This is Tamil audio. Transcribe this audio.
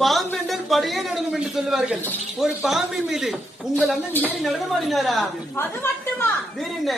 பாம்பென்றால் படையே நடக்கும் என்று சொல்லுவார்கள். ஒரு பாம்பின் மீது உங்கள் அண்ணன் ஏறி நடனமாடினாரா? அது மட்டுமா? வேற என்ன?